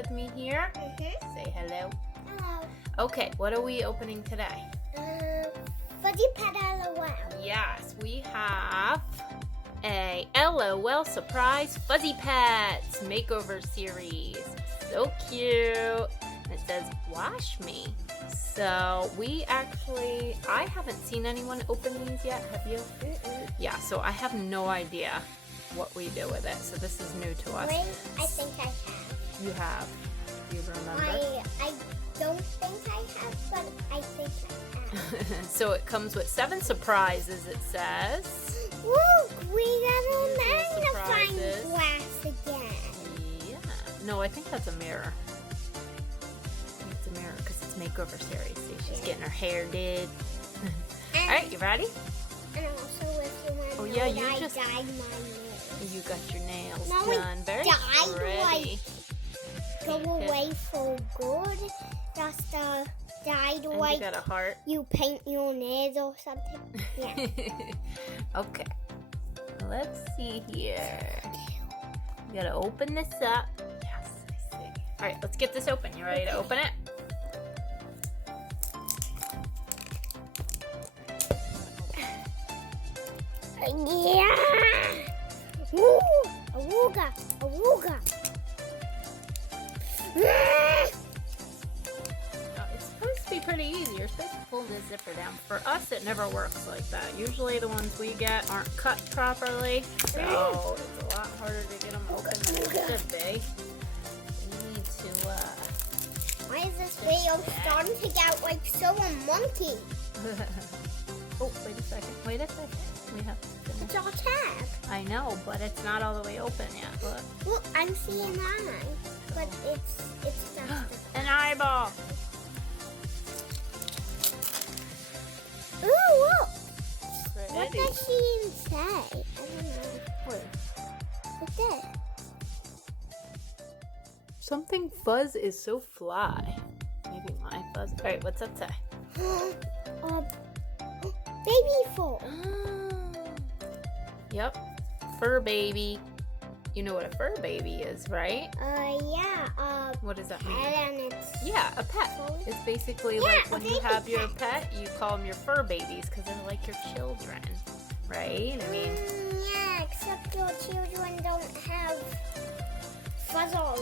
with me here? Mm-hmm. Say hello. Hello. Okay, what are we opening today? Fuzzy Pet LOL. Yes, we have a LOL Surprise Fuzzy Pets Makeover series. So cute. And it says, wash me. So I haven't seen anyone open these yet. Have you? Yeah, so I have no idea what we do with it. So this is new to us. Wait, I think I have. You have. Do you remember? I don't think I have, but I think I have. So it comes with 7 surprises, it says. Look, we got a Surprises. magnifying glass again. Yeah. No, I think that's a mirror. I think it's a mirror because it's Makeover series. See, she's getting her hair did. All right, you ready? And also, if you want to Oh, know yeah, what you I just- dyed my nails. You got your nails No, done. Very dyed, pretty. Go Pink. away for good. Just dyed And like you got a heart. you paint your nails or something. Yeah. Okay. Let's see here. You gotta open this up. Yes, I see. All right, let's get this open. You ready to open it? Yeah. Woo! Awooga! Awooga! It's supposed to be pretty easy. You're supposed to pull this zipper down. For us, it never works like that. Usually the ones we get aren't cut properly, so it's a lot harder to get them open than it should be. We need to, Why is this video starting to get like so monkey? Oh, wait a second. Wait a second. We have to finish. It's all tab. I know, but it's not all the way open yet. Look. Look, I'm seeing an eye, but it's just An eyeball. Ooh, look! What Pretty. does she even say? I don't know. Wait. What's this? Something fuzz is so fly. Maybe my fuzz. All right, what's that say? Baby foot. Yep, fur baby. You know what a fur baby is, right? Yeah. What does that mean? And it's Yeah, a pet. It's basically Yeah, like a when you baby have your pet. pet, you call them your fur babies because they're like your children, right? I mean, yeah, except your children don't have fuzz all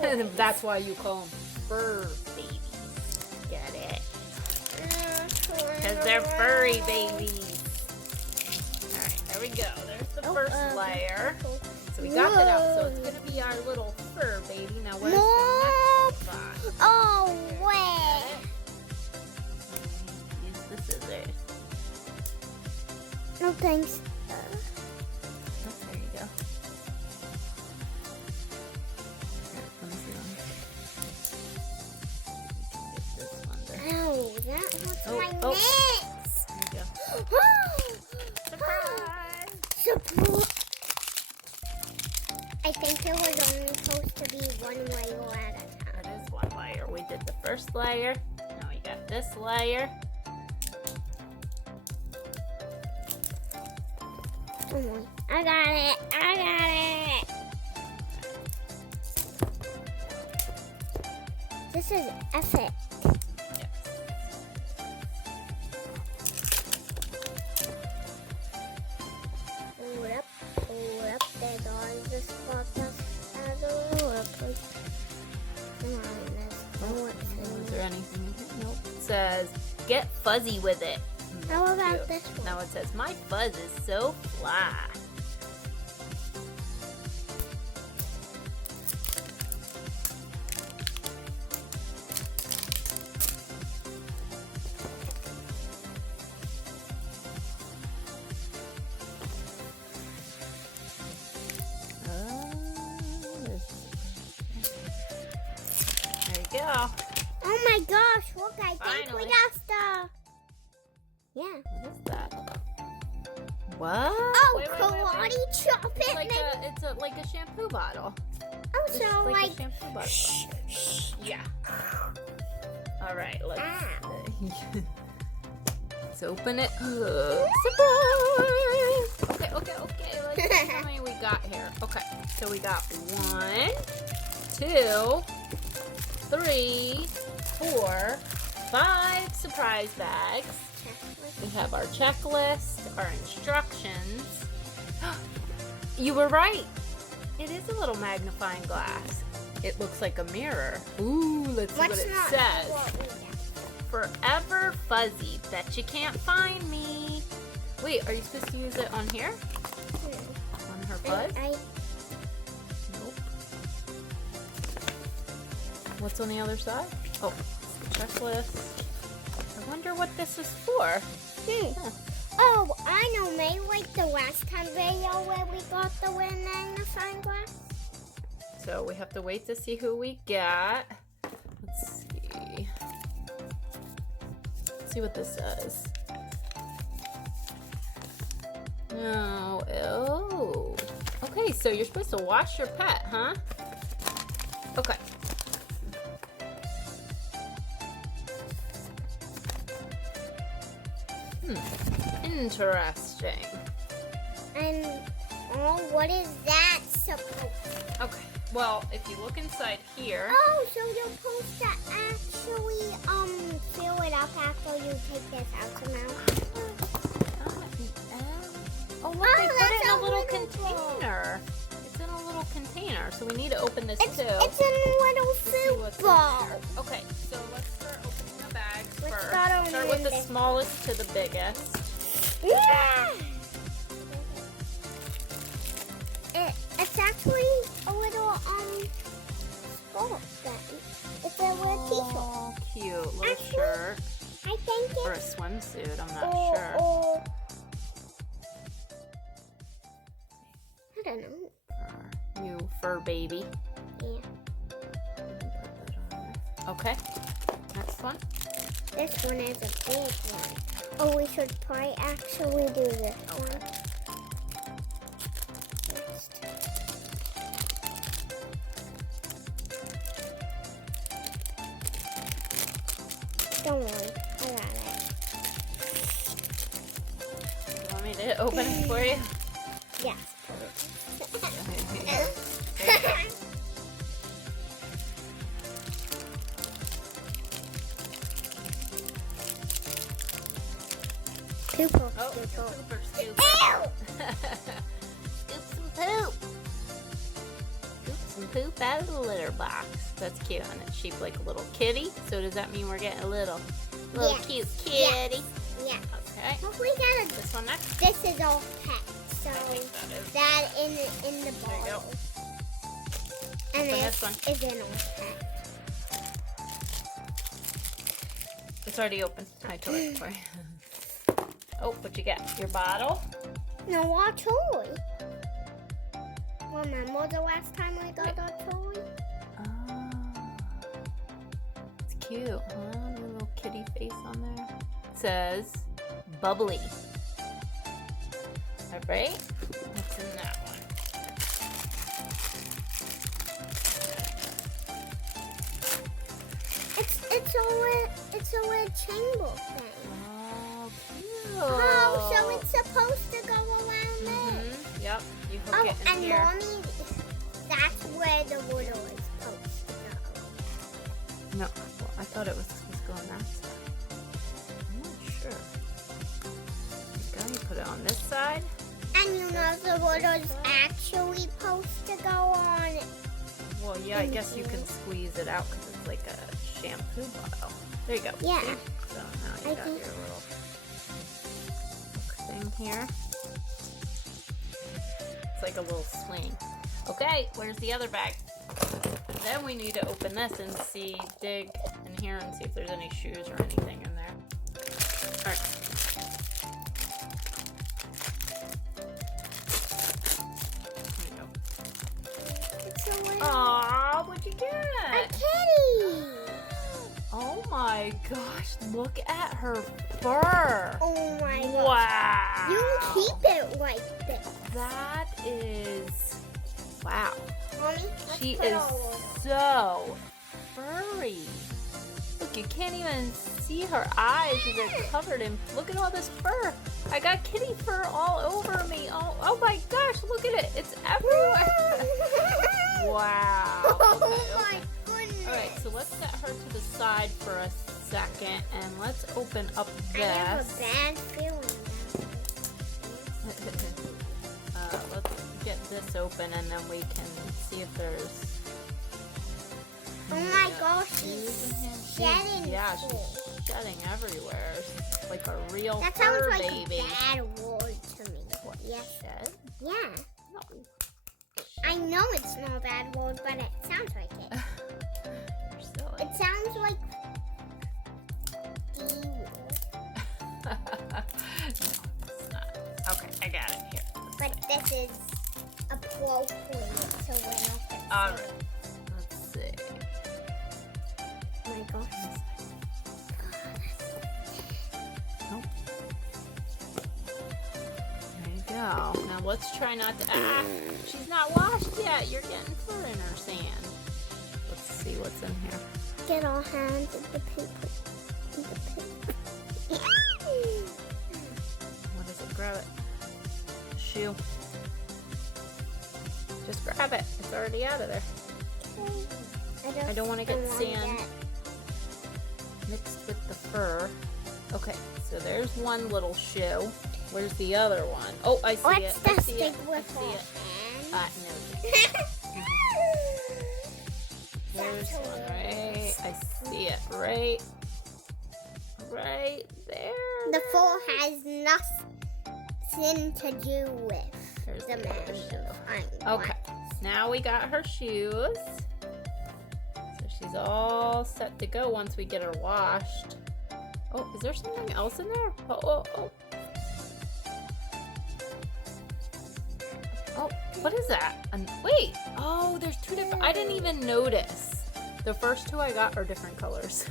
over. that's why you call them fur babies. Get it? Because they're furry babies. All right, there we go. There's the first layer. So we got that out. So it's going to be our little fur baby. Now where's the next spot? Oh, wait. Use the scissors. No thanks. Oh, there you go. Here, let me see. Get this one there. Ow, that hurts Oh, my oh. necks. There you go. Surprise! Surprise! I think it was only supposed to be one layer at a time. That is one layer. We did the first layer. Now we got this layer. Come on. I got it. I got it. This is epic. Yes. Hold up. There's all the spot that's all up. Come on, let's go. Is there anything in here? Nope. It says, get fuzzy with it. How about Cute. this one? Now it says, my fuzz is so fly. There you go. Oh my gosh, look, I think Finally. we got stuff. Yeah. What is that? What? Oh, Wait, wait, karate wait, wait. chop it. It's like a shampoo bottle. Oh, It's so a like, shampoo bottle. shh. Yeah. All right, let's Ow. let's open it. Surprise! Okay. Let's see how many we got here. Okay, so we got 1, 2, 3, 4, 5 surprise bags. We have our checklist, our instructions. You were right. It is a little magnifying glass. It looks like a mirror. Ooh, let's see what it says. Forever fuzzy. Bet you can't find me. Wait, are you supposed to use it on here? On her fuzz? Nope. What's on the other side? Oh, checklist. I wonder what this is for. Huh. Oh, I know, May, like the last time video where we got the magnifying glass. So we have to wait to see who we got. Let's see. Let's see what this says. No. Oh. Okay, so you're supposed to wash your pet, huh? Okay. Interesting. And what is that supposed to? Okay. Well, if you look inside here. Oh, so you're supposed to actually fill it up after you take this out now. Oh, look, they put it in a little container. It's in a little container, so we need to open this too. It's in a little food bowl. Okay, so let's start opening the bags Let's first. start with the smallest to the biggest. Yeah! It's actually a little skull thing. It's a little t-shirt. Oh, cute little Actually, shirt I think or a it's swimsuit. I'm not sure. I don't know. New fur baby. Yeah. Put that on there. Okay. Next one. This one is a big one. Oh, we should probably actually do this one. Next. Don't worry, I got it. You want me to open it for you? Yes. Pooper. Oh, super scoop. Ew! Scoop some poop. Scoop some poop out of the litter box. That's cute, and it's shaped like a little kitty. So does that mean we're getting a little Yes. cute kitty? Yeah. Okay. Well, we got This one next. This is all pet, so I think that is. that in the There you go. bottle. And Open this this one. is in all pet. It's already open. I told it for you. Oh, what you get? Your bottle? No, our toy. Remember the last time we got our toy? Oh. It's cute, huh? A little kitty face on there. It says bubbly. Alright? What's in that one? It's a red chamber thing. Oh, cute. Oh, so it's supposed to go around there. Yep, you hook Oh, it in and here. Mommy, that's where the water is supposed to go. No, well, I thought it was supposed to go on that side. I'm not sure. There you go, you put it on this side. And you know the water's actually supposed to go on. Well, yeah, I guess you can squeeze it out because it's like a shampoo bottle. There you go. Yeah. See? So now you got your little thing here. It's like a little swing. Okay, where's the other bag? Then we need to open this and see, dig in here and see if there's any shoes or anything in there. All right. There you go. It's a little Aw, what'd you a get? kitty. Oh my gosh, look at her fur. Oh my god. Wow. You can keep it like this. That is, wow. Mommy, let's She put is all over. so furry. Look, you can't even see her eyes. They're covered in, look at all this fur. I got kitty fur all over me. Oh my gosh, look at it. It's everywhere. Wow. Oh Okay, my okay. goodness. Alright, so let's set her to the side for a second and let's open up I have a this. bad feeling Let's get this open and then we can see if there's. Oh my gosh, she's shedding. Yeah, full. she's shedding everywhere. It's like a real That sounds fur like baby. a bad word to me. What, Yes. shed? Yeah. No. I know it's not a bad word, but it sounds like it. You're silly. It sounds like D word. No, it's not. Okay, I got it here. But this is appropriate, so we're not gonna All say right. Let's see. Oh my gosh. Nope. There you go. Now let's try not to. Ah, she's not washed yet. You're getting fur in her sand. Let's see what's in here. Get our hands in the paper. In the paper. What is it? Grab it. Shoe. Just grab it. It's already out of there. I don't want to get sand mixed with the fur. Okay, so there's one little shoe. Where's the other one? Oh, I see it. What's I the see stick it. with I see it. hand? No. There's one right. I see it right there. The four has nothing to do with There's the the other man. Okay, now we got her shoes. So she's all set to go once we get her washed. Oh, is there something else in there? Oh. Oh, what is that? Wait. Oh, there's two different. I didn't even notice. The first two I got are different colors.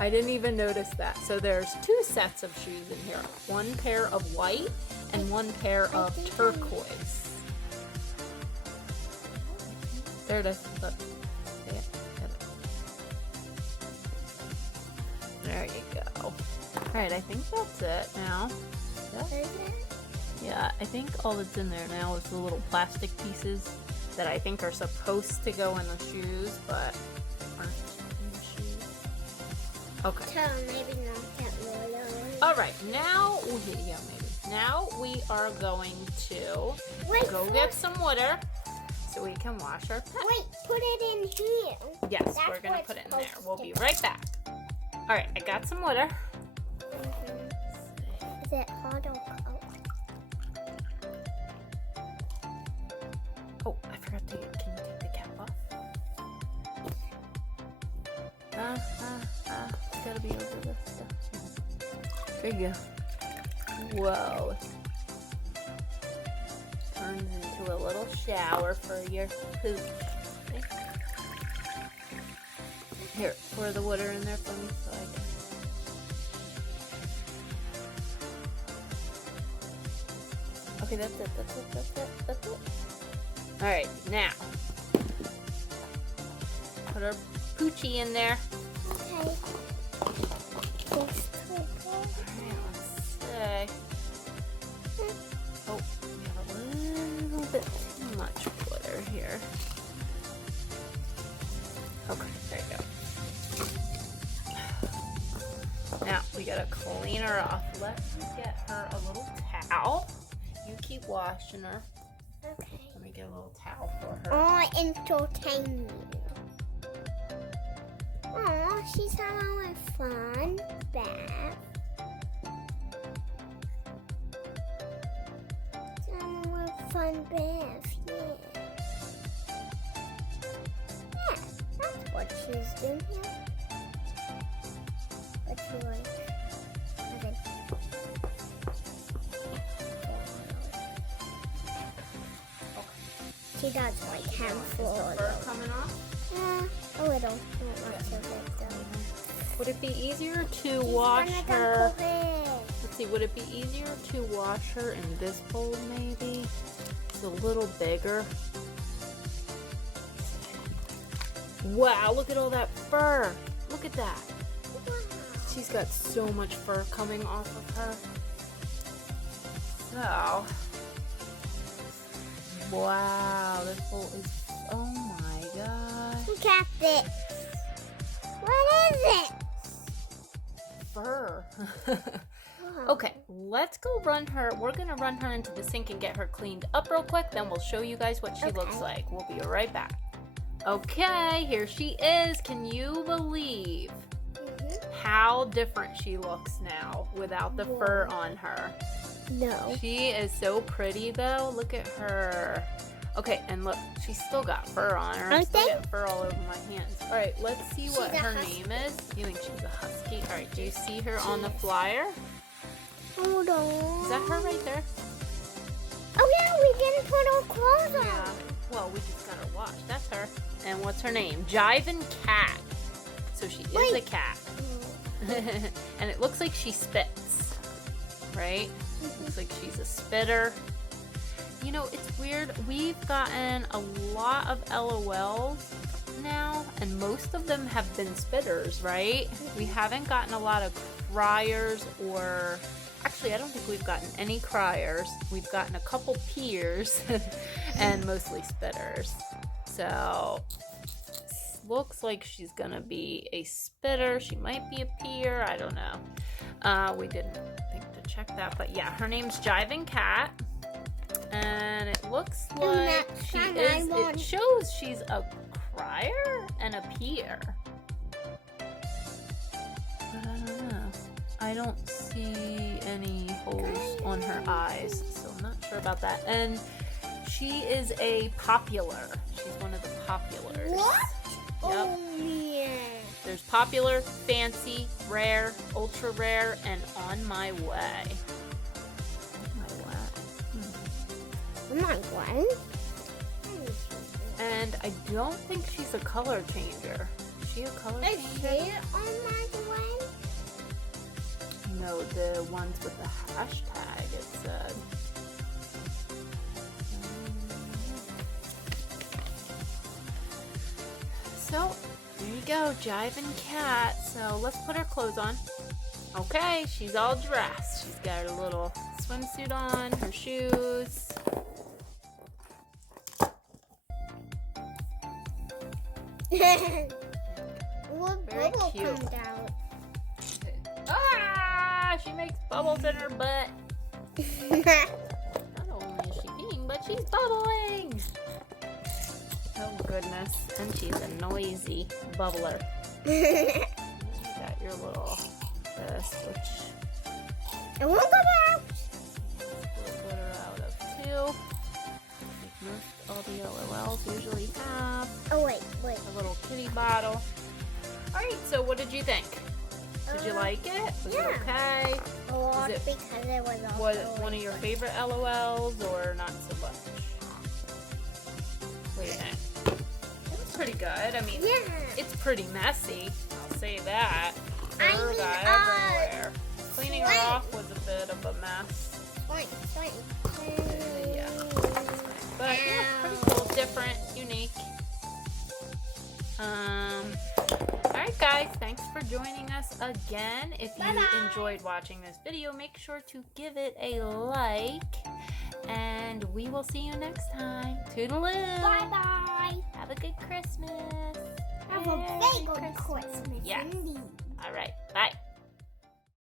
I didn't even notice that. So there's two sets of shoes in here. One pair of white and one pair of turquoise. There it is. Look. See it? Get it. There you go. Alright, I think that's it now. Yeah, I think all that's in there now is the little plastic pieces that I think are supposed to go in the shoes, but aren't in the shoes. Okay. So maybe not that low. Alright, now, yeah, maybe. Now we are going to go get some water so we can wash our pet. Wait, put it in here. Yes, That's we're going to what's put it in there. supposed We'll to be be. right back. Alright, I got some water. Is it hot or cold? Oh, I forgot to. Can you take the cap off? It's gotta be over this stuff. There you go. Whoa. Turns into a little shower for your poop. Here, pour the water in there for me so I can. Okay, that's it. Alright, now. Put our poochie in there. Okay. Alright, let's see. Oh, we have a little bit too much water here. Okay, there you go. Now, we gotta clean her off. Let's get her a little towel. You keep washing her. Okay. Let me get a little towel for her. Oh, entertain you. Oh, she's having a fun bath. She's having a fun bath, yeah. Yeah, that's what she's doing here. But she likes having She does like handful Is the fur coming off? a little. Not so good though. Would it be easier to She's wash gonna her? go ahead. Let's see, would it be easier to wash her in this bowl maybe? It's a little bigger. Wow, look at all that fur. Look at that. She's got so much fur coming off of her. So, wow, this bowl is Oh my gosh. Look at this. What is it? Fur. Wow. Okay, let's go run her. We're gonna run her into the sink and get her cleaned up real quick. Then we'll show you guys what she looks Okay. like. We'll be right back. Okay, here she is. Can you believe how different she looks now without the fur on her? No. She is so pretty though. Look at her. Okay, and look, she's still got fur on her. I'm still getting fur all over my hands. All right, let's see what her name is. You think she's a husky? All right, do you see her on the flyer? Hold on. Is that her right there? Oh yeah, we didn't put our clothes on. Yeah. Well, we just got her washed. That's her. And what's her name? Jivin Cat. So she is a cat. And it looks like she spits, right? Looks like she's a spitter. You know, it's weird. We've gotten a lot of LOLs now, and most of them have been spitters, right? We haven't gotten a lot of criers, or actually, I don't think we've gotten any criers. We've gotten a couple peers and mostly spitters. So looks like she's gonna be a spitter. She might be a peer. I don't know. We didn't think to check that, but yeah, her name's Jivin Cat. And it looks like she is, it shows she's a crier and a peer. But I don't know. I don't see any holes on her eyes, so I'm not sure about that. And she is a popular. She's one of the populars. What? Yep. Oh yeah. There's popular, fancy, rare, ultra rare, and on my way. Oh my god. And I don't think she's a color changer. Is she a color Is changer? she on my way? No, the ones with the hashtag, it said. So, there you go, Jivin Cat. So, let's put her clothes on. Okay, she's all dressed. She's got her little swimsuit on, her shoes. What Very bubble cute. comes out? Ah! She makes bubbles in her butt. Not only is she peeing, but she's bubbling. Oh goodness. And she's a noisy bubbler. You got your little this, which It won't come out. we'll put her out of too. Like most all the LOLs usually have. Oh wait. A little kitty bottle. Alright, so what did you think? Did you like it? Was it okay? A lot Is it- because it was also Was it one of your favorite LOLs or not so much? What do you think? It was pretty good. I mean, Yeah. it's pretty messy. I'll say that. I Fur mean, got everywhere. Cleaning her off was a bit of a mess. Yeah. But yeah, pretty cool, different, unique. Alright guys, thanks for joining us again. If you enjoyed watching this video, make sure to give it a like. And we will see you next time. Toodaloo! Bye bye. Have a good Christmas. Have a Merry big good Christmas. Yes.